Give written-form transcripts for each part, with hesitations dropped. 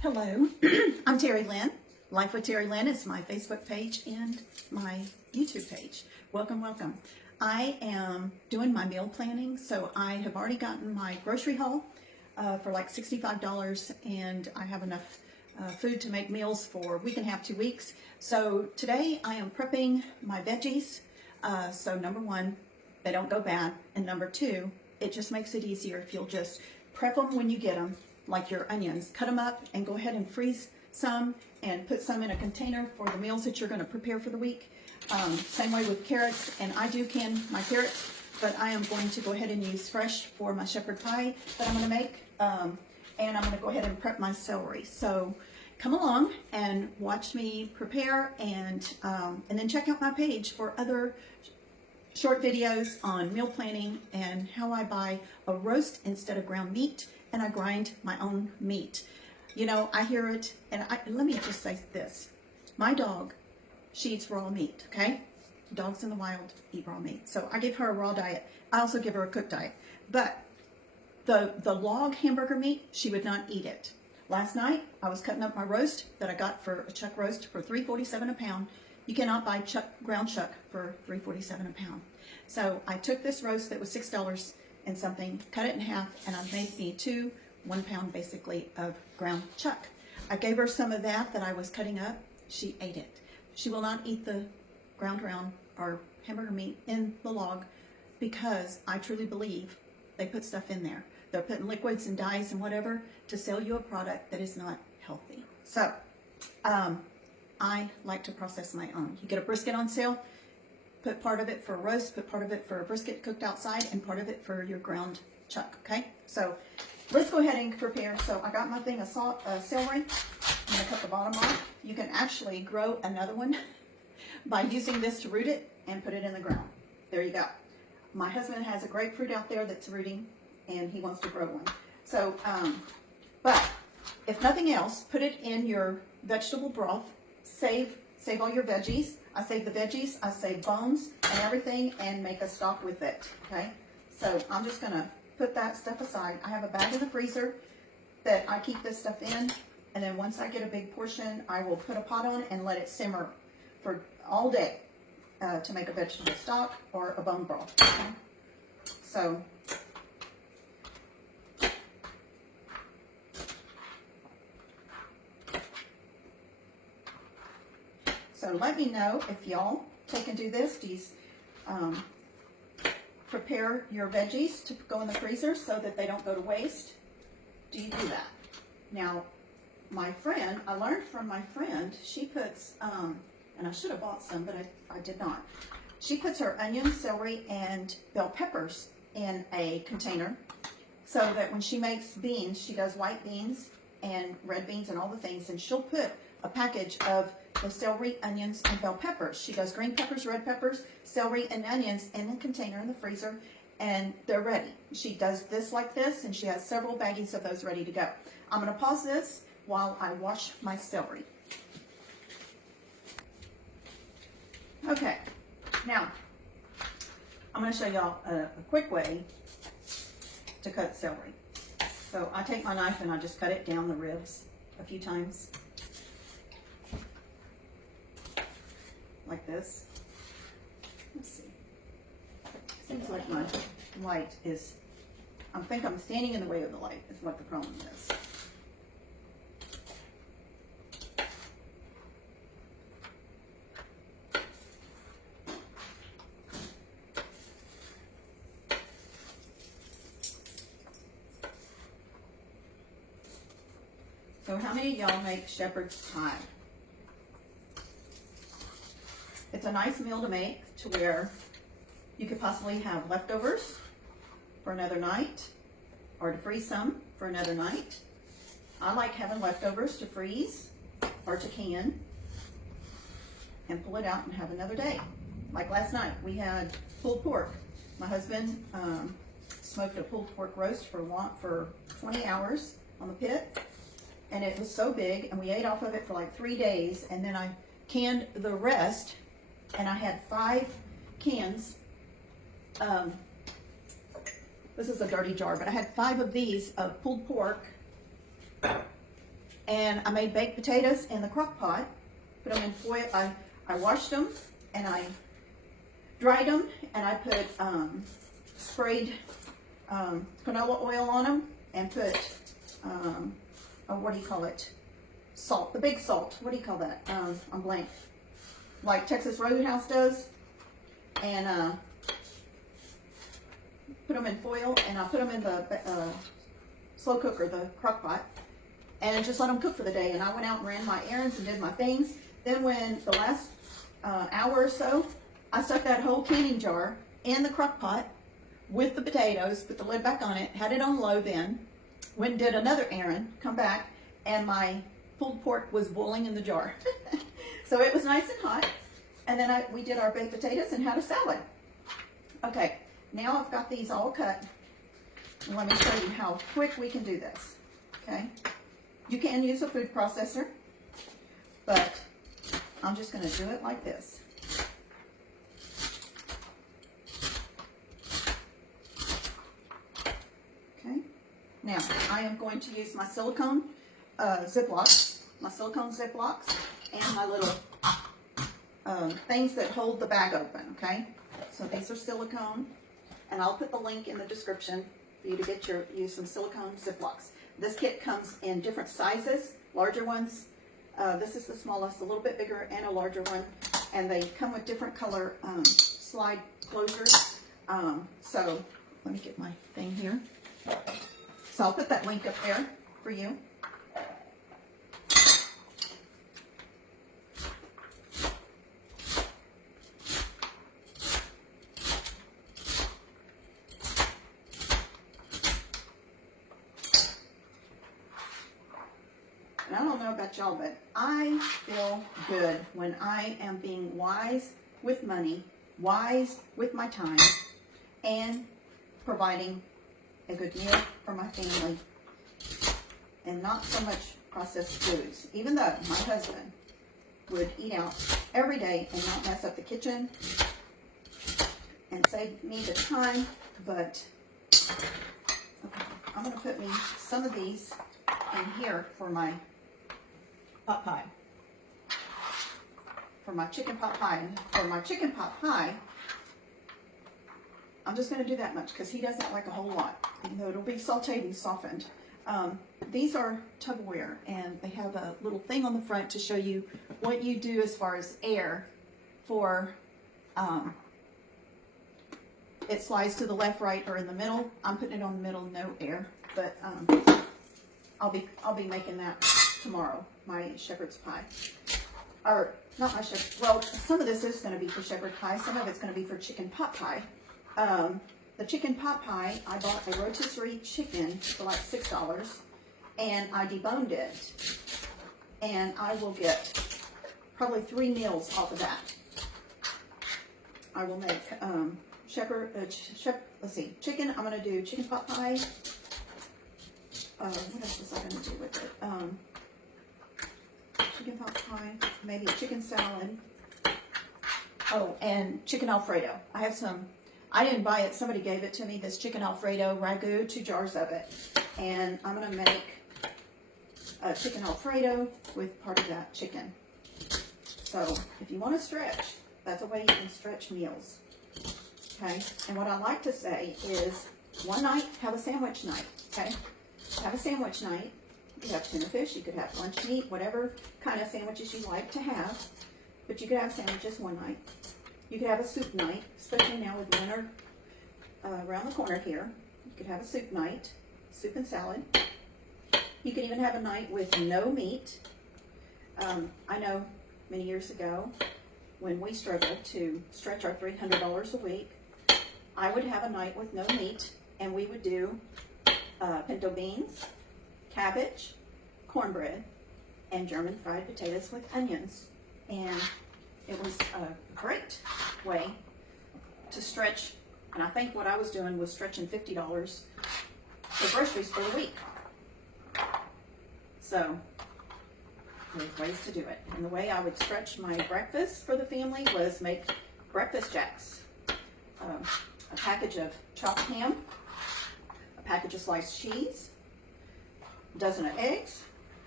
Hello, I'm Terry Lynn. Life with Terry Lynn is my Facebook page and my YouTube page. Welcome, welcome. I am doing my meal planning, so I have already gotten my grocery haul for like $65, and I have enough food to make meals for a week and a half, 2 weeks. So today I am prepping my veggies. So number one, they don't go bad, and number two, it just makes it easier if you'll just prep them when you get them, like your onions. Cut them up and go ahead and freeze some and put some in a container for the meals that you're going to prepare for the week. Same way with carrots, and I do can my carrots, but I am going to go ahead and use fresh for my shepherd pie that I'm going to make, and I'm going to go ahead and prep my celery. So come along and watch me prepare, and then check out my page for other short videos on meal planning and how I buy a roast instead of ground meat, and I grind my own meat. You know, I hear it, and let me just say this. My dog, she eats raw meat, okay? Dogs in the wild eat raw meat. So I give her a raw diet. I also give her a cooked diet. But the log hamburger meat, she would not eat it. Last night, I was cutting up my roast that I got for a chuck roast for $3.47 a pound. You cannot buy ground chuck for $3.47 a pound. So I took this roast that was $6 and something, cut it in half, and I made me 1 pound basically of ground chuck. I gave her some of that I was cutting up. She ate it. She will not eat the ground round or hamburger meat in the log because I truly believe they put stuff in there. They're putting liquids and dyes and whatever to sell you a product that is not healthy. So I like to process my own. You get a brisket on sale, put part of it for a roast, put part of it for a brisket cooked outside, and part of it for your ground chuck, okay? So let's go ahead and prepare. So I got my thing of celery. I'm gonna cut the bottom off. You can actually grow another one by using this to root it and put it in the ground. There you go. My husband has a grapefruit out there that's rooting, and he wants to grow one. So, but if nothing else, put it in your vegetable broth. Save all your veggies. I save the veggies, I save bones and everything, and make a stock with it, okay? So I'm just gonna put that stuff aside. I have a bag in the freezer that I keep this stuff in, and then once I get a big portion, I will put a pot on and let it simmer for all day to make a vegetable stock or a bone broth, okay? So let me know if y'all take and do this. Do you prepare your veggies to go in the freezer so that they don't go to waste? Do you do that? Now, my friend, I learned from my friend, she puts, and I should have bought some, but I did not. She puts her onions, celery, and bell peppers in a container so that when she makes beans, she does white beans and red beans and all the things, and she'll put a package of the celery, onions, and bell peppers. She does green peppers, red peppers, celery, and onions in a container in the freezer, and they're ready. She does this like this, and she has several baggies of those ready to go. I'm going to pause this while I wash my celery. Okay, now I'm going to show y'all a quick way to cut celery. So I take my knife and I just cut it down the ribs a few times. Like this. Let's see. Seems like my light is, I think I'm standing in the way of the light is what the problem is. So how many of y'all make shepherd's pie? It's a nice meal to make to where you could possibly have leftovers for another night or to freeze some for another night. I like having leftovers to freeze or to can and pull it out and have another day. Like last night, we had pulled pork. My husband smoked a pulled pork roast for 20 hours on the pit, and it was so big, and we ate off of it for like 3 days, and then I canned the rest. And I had 5 cans. This is a dirty jar, but I had 5 of these of pulled pork And I made baked potatoes in the crock pot, put them in foil. I washed them and I dried them, and I put sprayed canola oil on them and put, what do you call it? Salt, the big salt. What do you call that? I'm blank. Like Texas Roadhouse does. And put them in foil, and I put them in the slow cooker, the crock pot, and just let them cook for the day. And I went out and ran my errands and did my things. Then when the last hour or so, I stuck that whole canning jar in the crock pot with the potatoes, put the lid back on it, had it on low then, went and did another errand, come back, and my pulled pork was boiling in the jar. So it was nice and hot. And then we did our baked potatoes and had a salad. Okay, now I've got these all cut. And let me show you how quick we can do this. Okay, you can use a food processor, but I'm just going to do it like this. Okay, now I am going to use my silicone Ziplocs, and my little things that hold the bag open. Okay, so these are silicone, and I'll put the link in the description for you to get use some silicone Ziplocs. This kit comes in different sizes, larger ones. This is the smallest, a little bit bigger, and a larger one, and they come with different color slide closures. So let me get my thing here. So I'll put that link up there for you. And I don't know about y'all, but I feel good when I am being wise with money, wise with my time, and providing a good meal for my family, and not so much processed foods. Even though my husband would eat out every day and not mess up the kitchen and save me the time, but okay, I'm going to put me some of these in here for my pot pie. For my chicken pot pie. For my chicken pot pie, I'm just going to do that much because he doesn't like a whole lot, even though it'll be sauteed and softened. These are Tupperware, and they have a little thing on the front to show you what you do as far as air for, it slides to the left, right, or in the middle. I'm putting it on the middle, no air, but I'll be making that tomorrow, my shepherd's pie. Or not my shepherd, well, some of this is going to be for shepherd pie, some of it's going to be for chicken pot pie. The chicken pot pie, I bought a rotisserie chicken for like $6, and I deboned it, and I will get probably 3 meals off of that. I will make let's see, chicken. I'm going to do chicken pot pie. What else was I going to do with it? Chicken pot pie, maybe a chicken salad. Oh, and chicken Alfredo. I have some. I didn't buy it. Somebody gave it to me, this chicken Alfredo ragu, 2 jars of it. And I'm going to make a chicken Alfredo with part of that chicken. So if you want to stretch, that's a way you can stretch meals. Okay? And what I like to say is, one night, have a sandwich night. Okay? Have a sandwich night. You could have tuna fish, you could have lunch meat, whatever kind of sandwiches you like to have. But you could have sandwiches one night. You could have a soup night, especially now with winter around the corner here. You could have a soup night, soup and salad. You could even have a night with no meat. I know many years ago when we struggled to stretch our $300 a week, I would have a night with no meat, and we would do pinto beans, cabbage, cornbread, and German fried potatoes with onions. And it was a great way to stretch, and I think what I was doing was stretching $50 for groceries for a week. So there's ways to do it. And the way I would stretch my breakfast for the family was make breakfast jacks. A package of chopped ham, a package of sliced cheese, a dozen of eggs,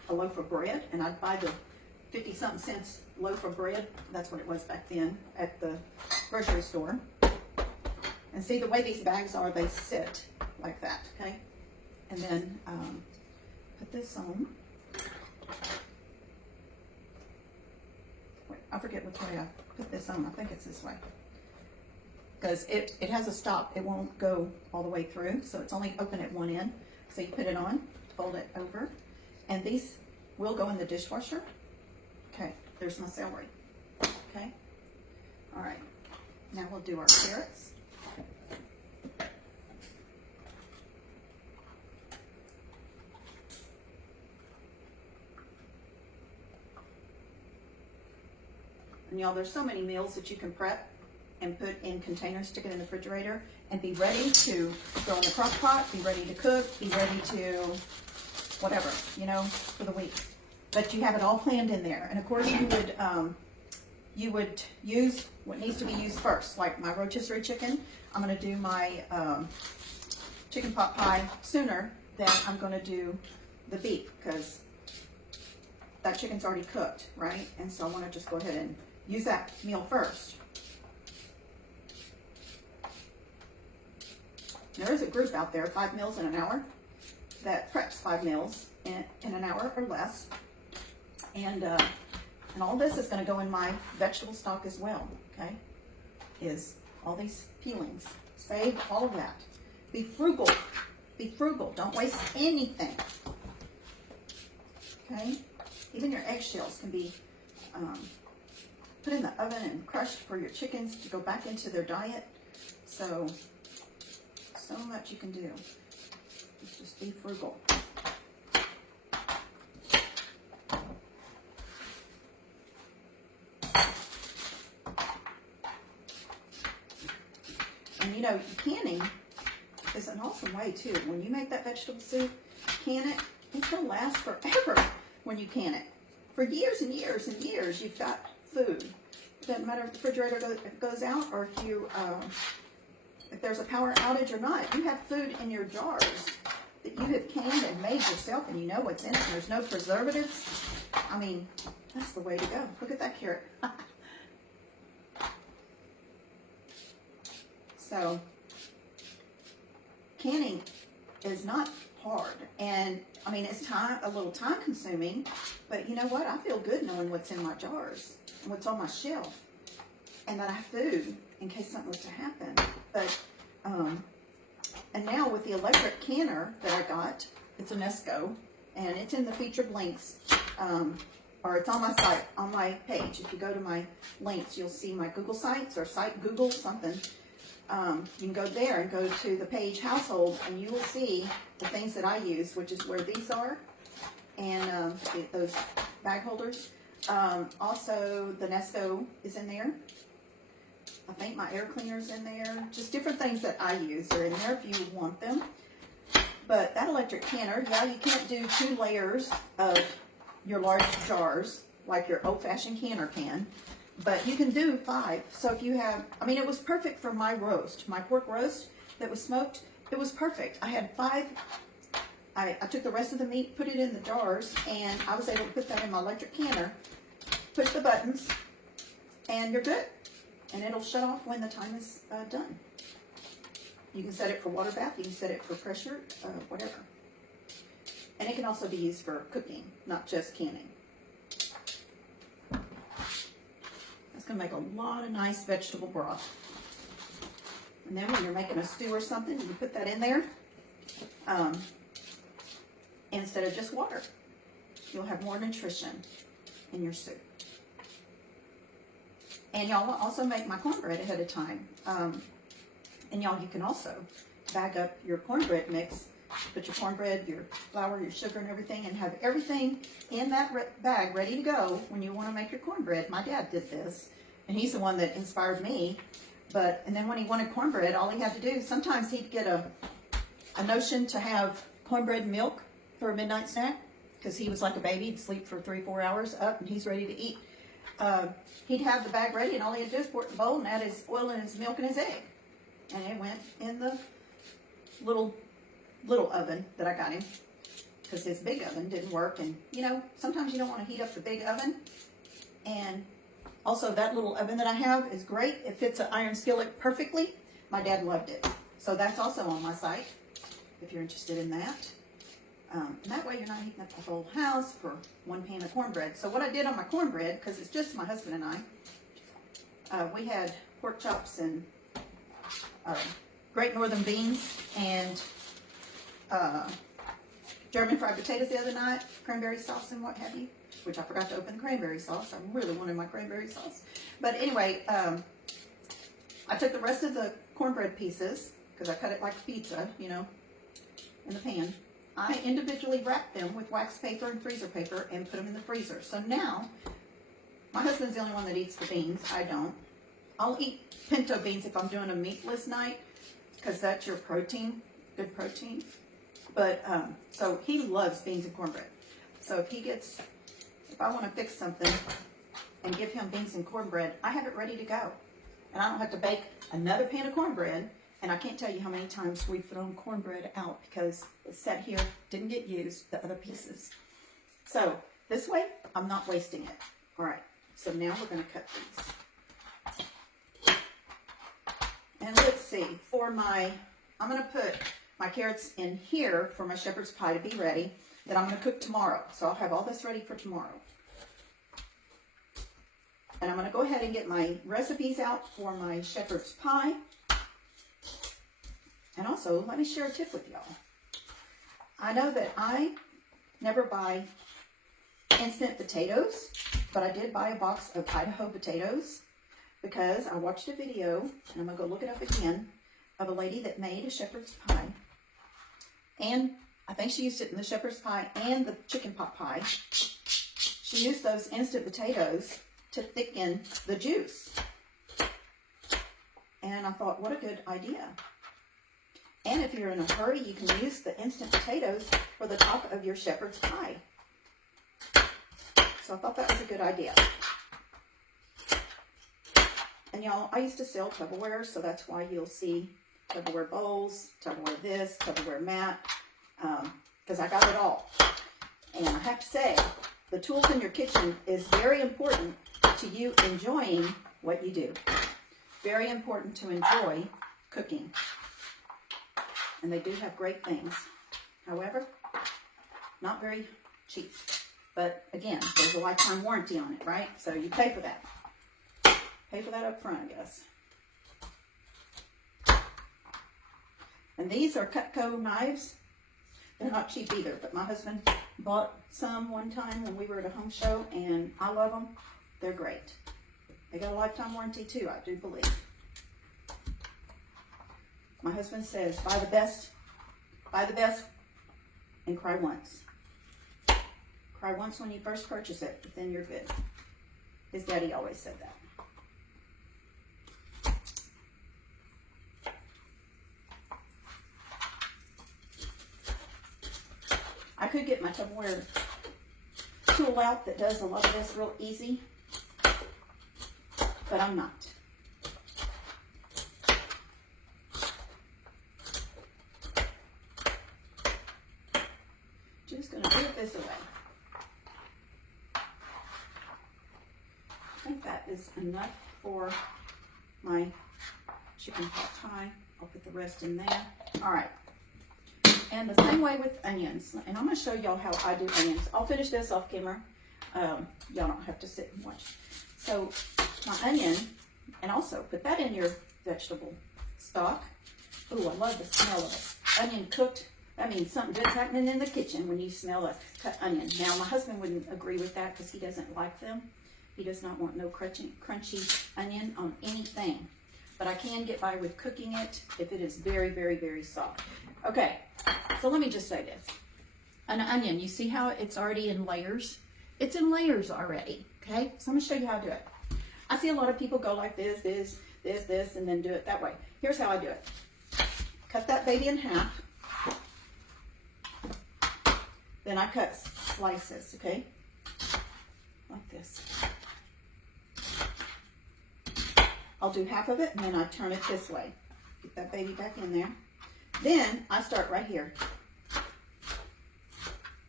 a loaf of bread, and I'd buy the 50-something cents loaf of bread. That's what it was back then at the grocery store. And see, the way these bags are, they sit like that, okay? And then put this on. Wait, I forget which way I put this on. I think it's this way. Because it has a stop. It won't go all the way through, so it's only open at one end. So you put it on, fold it over, and these will go in the dishwasher. Okay, there's my celery. Okay, all right. Now we'll do our carrots. And y'all, there's so many meals that you can prep and put in containers, stick it in the refrigerator, and be ready to go in the crock pot, be ready to cook, be ready to whatever, you know, for the week. But you have it all planned in there. And of course you would use what needs to be used first, like my rotisserie chicken. I'm gonna do my chicken pot pie sooner than I'm gonna do the beef, because that chicken's already cooked, right? And so I wanna just go ahead and use that meal first. There is a group out there, 5 meals in an hour, that preps 5 meals in an hour or less. And all this is going to go in my vegetable stock as well, okay? Is all these peelings. Save all of that. Be frugal. Be frugal. Don't waste anything. Okay? Even your eggshells can be put in the oven and crushed for your chickens to go back into their diet. So much you can do. Just be frugal. And you know, canning is an awesome way too. When you make that vegetable soup, can it, it's gonna last forever when you can it. For years and years and years, you've got food. It doesn't matter if the refrigerator goes out or if you if there's a power outage or not, you have food in your jars that you have canned and made yourself, and you know what's in it, and there's no preservatives. I mean, that's the way to go. Look at that carrot. So, canning is not hard, and I mean, it's a little time consuming, but you know what? I feel good knowing what's in my jars and what's on my shelf, and that I have food in case something was to happen. But, and now with the electric canner that I got, it's a Nesco, and it's in the featured links, or it's on my site, on my page. If you go to my links, you'll see my Google sites, or site Google something. You can go there and go to the page household, and you will see the things that I use, which is where these are, and those bag holders. Also, the Nesco is in there. I think my air cleaner's in there. Just different things that I use are in there if you want them. But that electric canner, yeah, you can't do 2 layers of your large jars like your old-fashioned canner can, but you can do 5. So if you have, I mean, it was perfect for my roast, my pork roast that was smoked. It was perfect. I had 5. I took the rest of the meat, put it in the jars, and I was able to put that in my electric canner, push the buttons, and you're good. And it'll shut off when the time is done. You can set it for water bath, you can set it for pressure, whatever. And it can also be used for cooking, not just canning. That's gonna make a lot of nice vegetable broth. And then when you're making a stew or something, you put that in there instead of just water. You'll have more nutrition in your soup. And y'all will also make my cornbread ahead of time. And y'all, you can also bag up your cornbread mix, put your cornbread, your flour, your sugar, and everything, and have everything in that bag ready to go when you want to make your cornbread. My dad did this, and he's the one that inspired me. And then when he wanted cornbread, all he had to do, sometimes he'd get a notion to have cornbread milk for a midnight snack, because he was like a baby. He'd sleep for 3-4 hours up, and he's ready to eat. He'd have the bag ready, and all he had to do is pour it in the bowl and add his oil and his milk and his egg. And it went in the little oven that I got him. because his big oven didn't work. And you know, sometimes you don't want to heat up the big oven. And also that little oven that I have is great. It fits an iron skillet perfectly. My dad loved it. So that's also on my site if you're interested in that. And that way you're not heating up the whole house for one pan of cornbread. So what I did on my cornbread, because it's just my husband and I, we had pork chops and Great Northern beans and German fried potatoes the other night, cranberry sauce and what have you, which I forgot to open the cranberry sauce. I really wanted my cranberry sauce. But anyway, I took the rest of the cornbread pieces, because I cut it like pizza, you know, in the pan. I individually wrapped them with wax paper and freezer paper and put them in the freezer. So now, my husband's the only one that eats the beans. I don't. I'll eat pinto beans if I'm doing a meatless night, because that's your protein, good protein. But, so he loves beans and cornbread. So if I want to fix something and give him beans and cornbread, I have it ready to go. And I don't have to bake another pan of cornbread. And I can't tell you how many times we've thrown cornbread out because it sat here, didn't get used, the other pieces. So this way, I'm not wasting it. All right, so now we're going to cut these. And let's see, I'm going to put my carrots in here for my shepherd's pie to be ready that I'm going to cook tomorrow. So I'll have all this ready for tomorrow. And I'm going to go ahead and get my recipes out for my shepherd's pie. And also, let me share a tip with y'all. I know that I never buy instant potatoes, but I did buy a box of Idaho potatoes because I watched a video, and I'm going to go look it up again, of a lady that made a shepherd's pie. And I think she used it in the shepherd's pie and the chicken pot pie. She used those instant potatoes to thicken the juice. And I thought, what a good idea. And if you're in a hurry, you can use the instant potatoes for the top of your shepherd's pie. So I thought that was a good idea. And y'all, I used to sell Tupperware, so that's why you'll see Tupperware bowls, Tupperware this, Tupperware mat, because I got it all. And I have to say, the tools in your kitchen is very important to you enjoying what you do. Very important to enjoy cooking. And they do have great things. However, not very cheap. But again, there's a lifetime warranty on it, right? So you pay for that. Pay for that up front, I guess. And these are Cutco knives. They're not cheap either, but my husband bought some one time when we were at a home show, and I love them. They're great. They got a lifetime warranty too, I do believe. My husband says, buy the best, and cry once. Cry once when you first purchase it, but then you're good. His daddy always said that. I could get my Tupperware tool out that does a lot of this real easy, but I'm not. Just going to put this away. I think that is enough for my chicken pot pie. I'll put the rest in there. All right. And the same way with onions. And I'm going to show y'all how I do onions. I'll finish this off camera. Y'all don't have to sit and watch. So my onion, and also put that in your vegetable stock. Ooh, I love the smell of it. Onion cooked. That means something good's happening in the kitchen when you smell a cut onion. Now, my husband wouldn't agree with that because he doesn't like them. He does not want no crunchy onion on anything. But I can get by with cooking it if it is very, very, very soft. Okay, so let me just say this. An onion, you see how it's already in layers? It's in layers already, okay? So I'm going to show you how to do it. I see a lot of people go like this, and then do it that way. Here's how I do it. Cut that baby in half. Then I cut slices, okay? Like this. I'll do half of it, and then I turn it this way. Get that baby back in there. Then I start right here.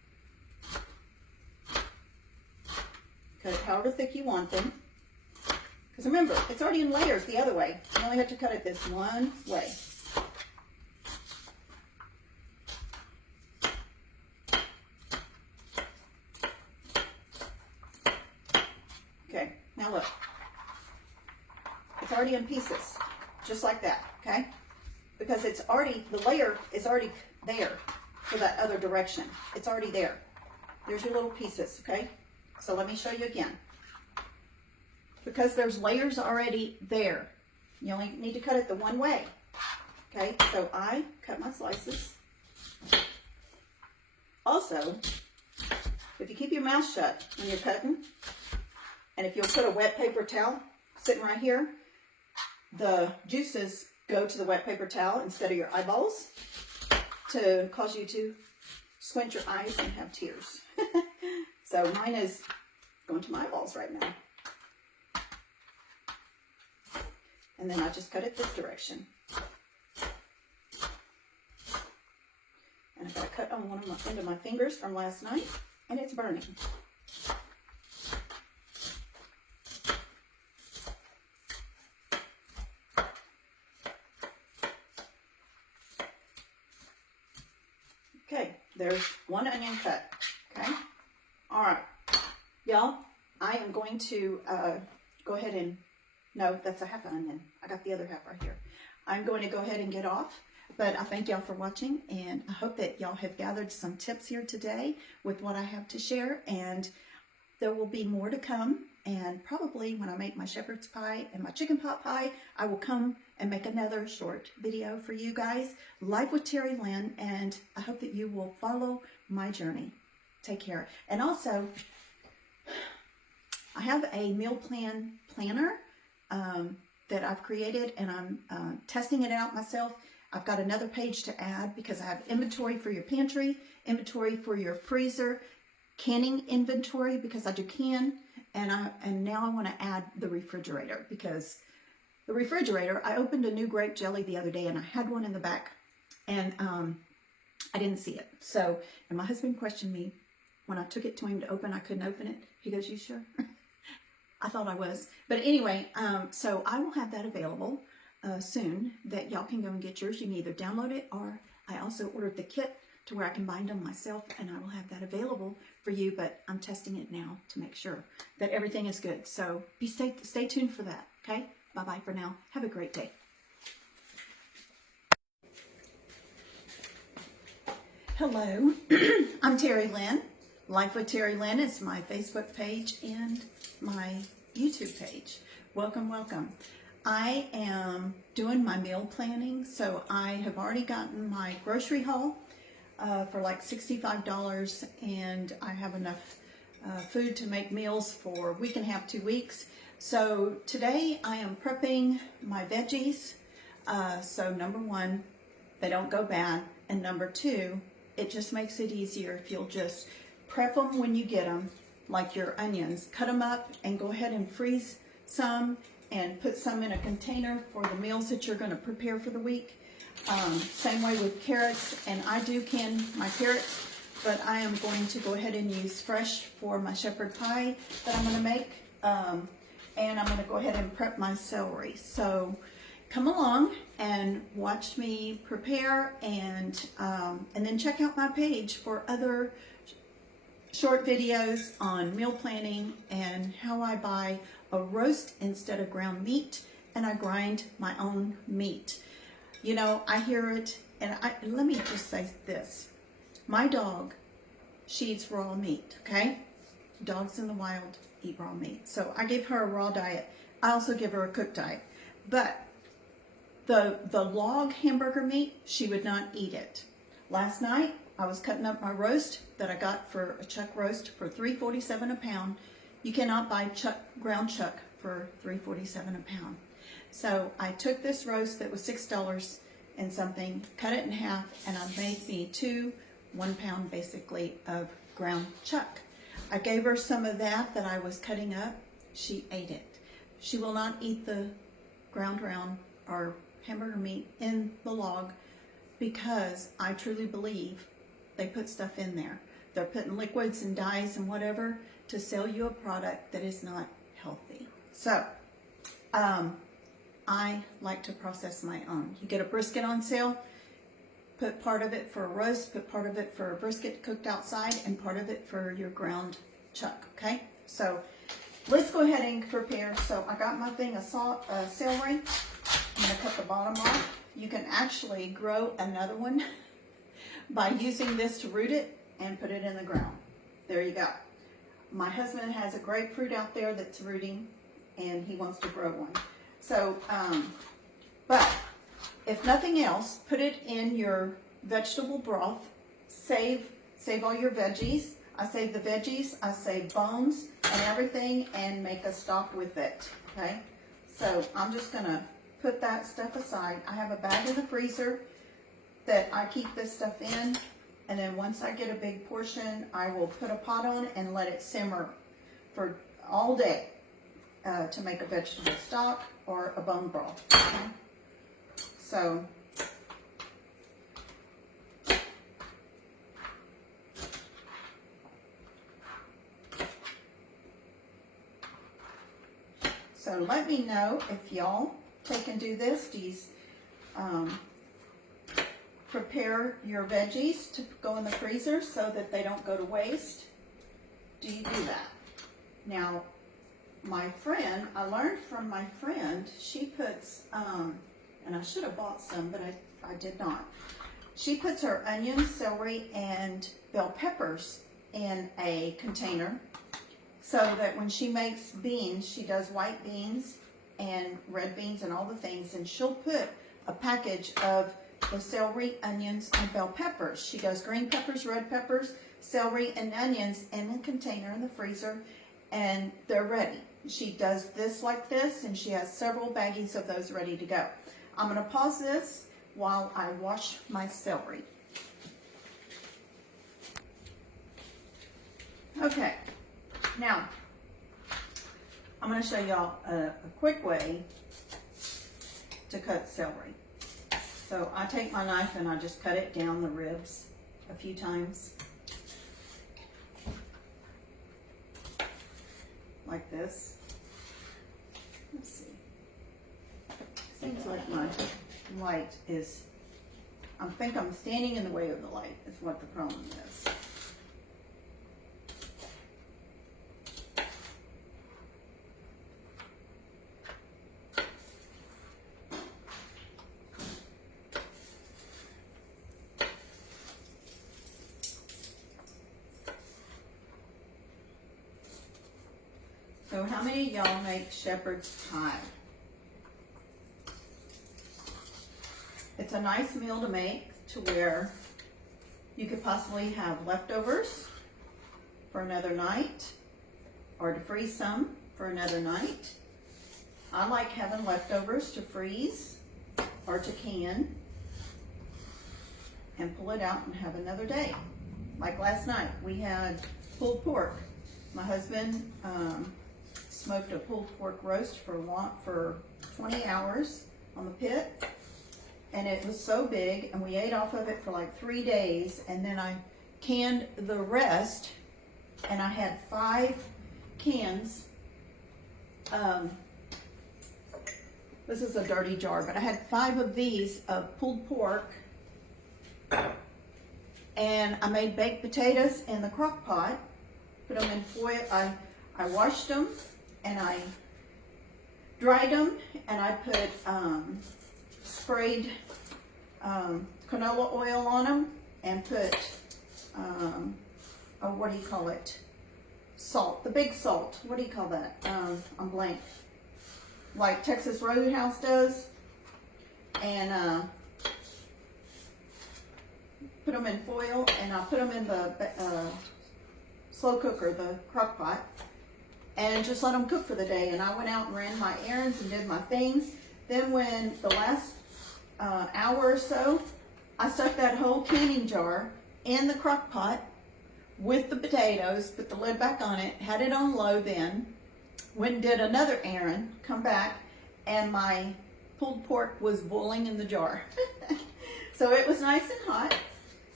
Cut it however thick you want them. Because remember, it's already in layers the other way. You only have to cut it this one way. Okay, now look. It's already in pieces, just like that, okay? Because it's already, the layer is already there for that other direction. It's already there. There's your little pieces, okay? So let me show you again. Because there's layers already there, you only need to cut it the one way, okay? So I cut my slices. Also, if you keep your mouth shut when you're cutting, and if you'll put a wet paper towel sitting right here, the juices go to the wet paper towel instead of your eyeballs to cause you to squint your eyes and have tears. So mine is going to my eyeballs right now. And then I just cut it this direction. And I got a cut on one of my end of my fingers from last night, and it's burning. Okay, there's one onion cut, okay? All right, y'all, I am going to go ahead and, no, that's a half an onion. I got the other half right here. I'm going to go ahead and get off, but I thank y'all for watching, and I hope that y'all have gathered some tips here today with what I have to share, and there will be more to come, and probably when I make my shepherd's pie and my chicken pot pie, I will come and make another short video for you guys. Life with Terry Lynn, and I hope that you will follow my journey. Take care. And also, I have a meal planner that I've created, and I'm testing it out myself. I've got another page to add because I have inventory for your pantry, inventory for your freezer, canning inventory because I do can, and now I want to add the refrigerator because the refrigerator, I opened a new grape jelly the other day and I had one in the back, and I didn't see it. So, and my husband questioned me when I took it to him to open. I couldn't open it. He goes, "You sure?" I thought I was. But anyway, so I will have that available soon that y'all can go and get yours. You can either download it, or I also ordered the kit to where I can bind them myself, and I will have that available for you, but I'm testing it now to make sure that everything is good. So stay tuned for that, okay? Bye-bye for now. Have a great day. Hello, I'm Terry Lynn. Life with Terry Lynn is my Facebook page and my YouTube page. Welcome, welcome. I am doing my meal planning, so I have already gotten my grocery haul for like $65, and I have enough food to make meals for a week and a half, 2 weeks. So today I am prepping my veggies. So number one, they don't go bad, and number two, it just makes it easier if you'll just prep them when you get them, like your onions. Cut them up and go ahead and freeze some and put some in a container for the meals that you're going to prepare for the week. Same way with carrots, and I do can my carrots, but I am going to go ahead and use fresh for my shepherd pie that I'm going to make, and I'm going to go ahead and prep my celery. So come along and watch me prepare, and then check out my page for other short videos on meal planning and how I buy a roast instead of ground meat, and I grind my own meat. You know, I hear it, and let me just say this. My dog, she eats raw meat, okay? Dogs in the wild eat raw meat. So I give her a raw diet. I also give her a cooked diet. But the log hamburger meat, she would not eat it. Last night, I was cutting up my roast that I got for a chuck roast for $3.47 a pound. You cannot buy ground chuck for $3.47 a pound. So I took this roast that was $6 and something, cut it in half, and I made me 1 pound basically of ground chuck. I gave her some of that I was cutting up. She ate it. She will not eat the ground round or hamburger meat in the log because I truly believe they put stuff in there. they're putting liquids and dyes and whatever to sell you a product that is not healthy. So, I like to process my own. You get a brisket on sale, put part of it for a roast, put part of it for a brisket cooked outside, and part of it for your ground chuck, okay? So, let's go ahead and prepare. So, I got my thing of celery. I'm gonna cut the bottom off. You can actually grow another one by using this to root it and put it in the ground. There you go. My husband has a grapefruit out there that's rooting, and he wants to grow one. So, but if nothing else, put it in your vegetable broth. Save all your veggies. I save the veggies, I save bones and everything, and make a stock with it, okay? So I'm just gonna put that stuff aside. I have a bag in the freezer that I keep this stuff in, and then once I get a big portion, I will put a pot on and let it simmer for all day to make a vegetable stock or a bone broth, okay? So, let me know if y'all take and do this. Do you prepare your veggies to go in the freezer so that they don't go to waste? Do you do that? Now, my friend, I learned from my friend, she puts, and I should have bought some, but I did not. She puts her onions, celery, and bell peppers in a container so that when she makes beans, she does white beans and red beans and all the things, and she'll put a package of the celery, onions, and bell peppers. She does green peppers, red peppers, celery, and onions in a container in the freezer, and they're ready. She does this like this, and she has several baggies of those ready to go. I'm going to pause this while I wash my celery. Okay, now I'm going to show y'all a quick way to cut celery. So I take my knife and I just cut it down the ribs a few times. Like this. Let's see. Seems like my light is, I think I'm standing in the way of the light is what the problem is. So how many of y'all make shepherd's pie? It's a nice meal to make to where you could possibly have leftovers for another night or to freeze some for another night. I like having leftovers to freeze or to can and pull it out and have another day. Like last night, we had pulled pork. My husband smoked a pulled pork roast for 20 hours on the pit, and it was so big, and we ate off of it for like 3 days, and then I canned the rest, and I had 5 cans. This is a dirty jar, but I had 5 of these of pulled pork, and I made baked potatoes in the crock pot, put them in foil. I washed them, and I dried them, and I put sprayed canola oil on them, and put what do you call it? Salt, the big salt. What do you call that? I'm blank. Like Texas Roadhouse does, and put them in foil, and I put them in the slow cooker, the crock pot, and just let them cook for the day. And I went out and ran my errands and did my things. Then when the last hour or so, I stuck that whole canning jar in the crock pot with the potatoes, put the lid back on it, had it on low then, went and did another errand, come back, and my pulled pork was boiling in the jar. So it was nice and hot,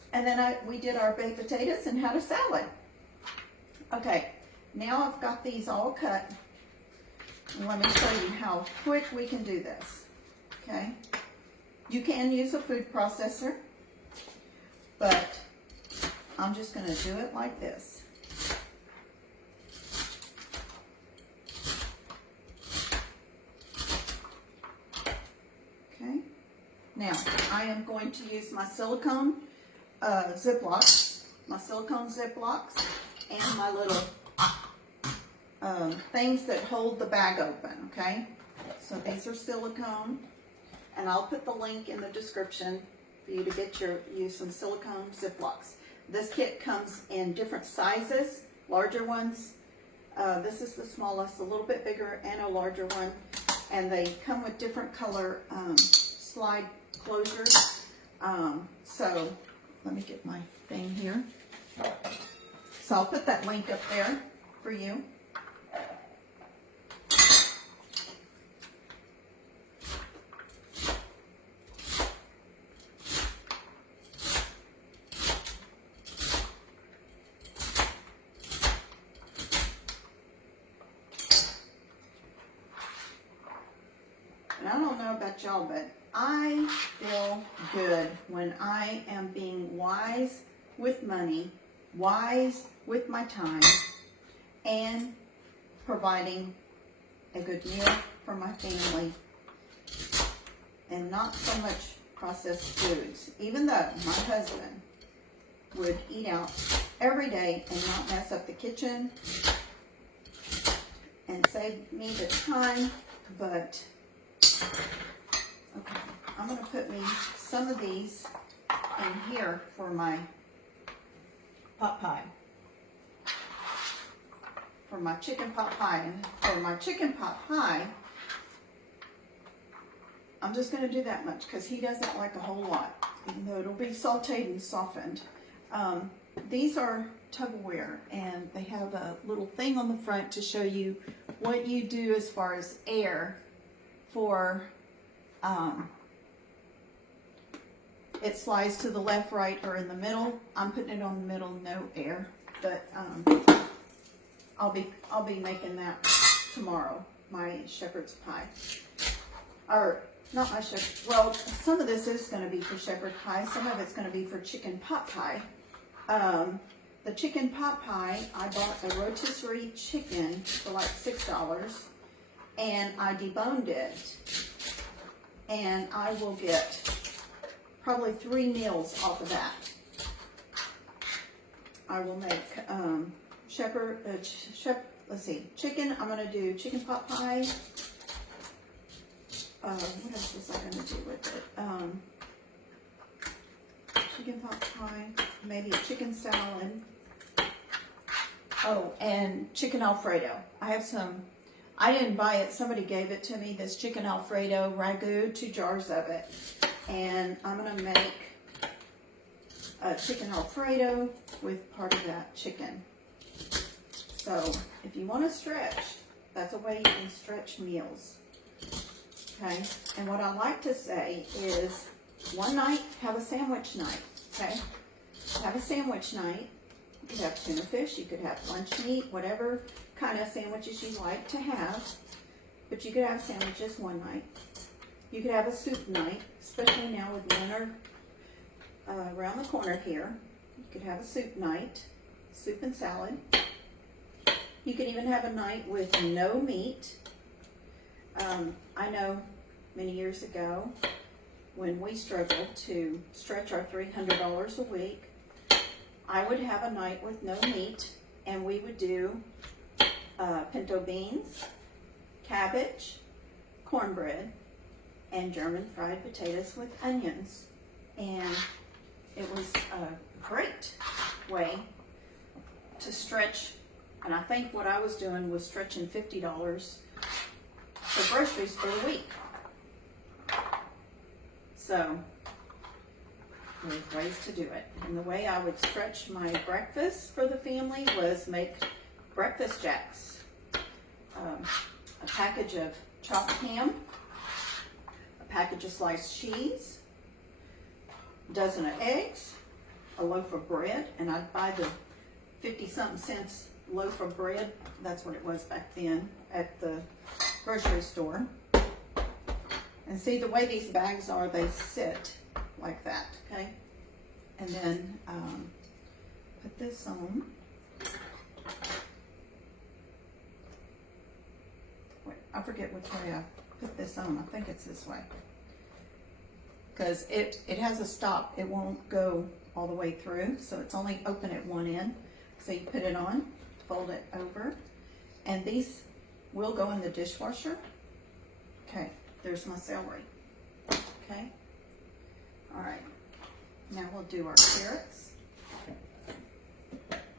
And then we did our baked potatoes and had a salad. Okay, now I've got these all cut. Let me show you how quick we can do this. Okay, you can use a food processor, but I'm just going to do it like this. Okay, now I am going to use my silicone Ziplocs, and my little things that hold the bag open, okay? So these are silicone, and I'll put the link in the description for you to get use some silicone Ziplocs. This kit comes in different sizes, larger ones. This is the smallest, a little bit bigger, and a larger one. And they come with different color slide closures. So let me get my thing here. So I'll put that link up there for you. And I don't know about y'all, but I feel good when I am being wise with money, wise with my time, and providing a good meal for my family, and not so much processed foods. Even though my husband would eat out every day and not mess up the kitchen and save me the time, but okay, I'm going to put me some of these in here for my pot pie. For my chicken pot pie. And for my chicken pot pie, I'm just going to do that much because he doesn't like a whole lot, even though it'll be sauteed and softened. These are Tupperware, and they have a little thing on the front to show you what you do as far as air for it slides to the left, right, or in the middle. I'm putting it on the middle, no air, but I'll be making that tomorrow, my shepherd's pie. Or not my shepherd, well, some of this is going to be for shepherd pie, some of it's going to be for chicken pot pie. The chicken pot pie, I bought a rotisserie chicken for like $6, and I deboned it, and I will get probably 3 meals off of that. I will make let's see, chicken. I'm going to do chicken pot pie. What else was I going to do with it? Chicken pot pie, maybe a chicken salad. Oh, and chicken Alfredo. I have some, I didn't buy it, somebody gave it to me, this chicken Alfredo ragu, 2 jars of it. And I'm going to make a chicken Alfredo with part of that chicken. So if you want to stretch, that's a way you can stretch meals. Okay, and what I like to say is one night, have a sandwich night. Okay, have a sandwich night. You could have tuna fish, you could have lunch meat, whatever kind of sandwiches you like to have. But you could have sandwiches one night. You could have a soup night, especially now with winter around the corner here. You could have a soup night, soup and salad. You could even have a night with no meat. I know many years ago when we struggled to stretch our $300 a week, I would have a night with no meat, and we would do pinto beans, cabbage, cornbread, and German fried potatoes with onions. And it was a great way to stretch. And I think what I was doing was stretching $50 for groceries for a week. So there's ways to do it. And the way I would stretch my breakfast for the family was make breakfast jacks. A package of chopped ham, a package of sliced cheese, a dozen of eggs, a loaf of bread, and I'd buy the 50-something cents loaf of bread. That's what it was back then at the grocery store. And see, the way these bags are, they sit like that, okay? And then put this on. Wait, I forget which way I put this on. I think it's this way. Because it has a stop. It won't go all the way through, so it's only open at one end. So you put it on, fold it over, and these will go in the dishwasher. Okay, there's my celery. Okay, all right. Now we'll do our carrots.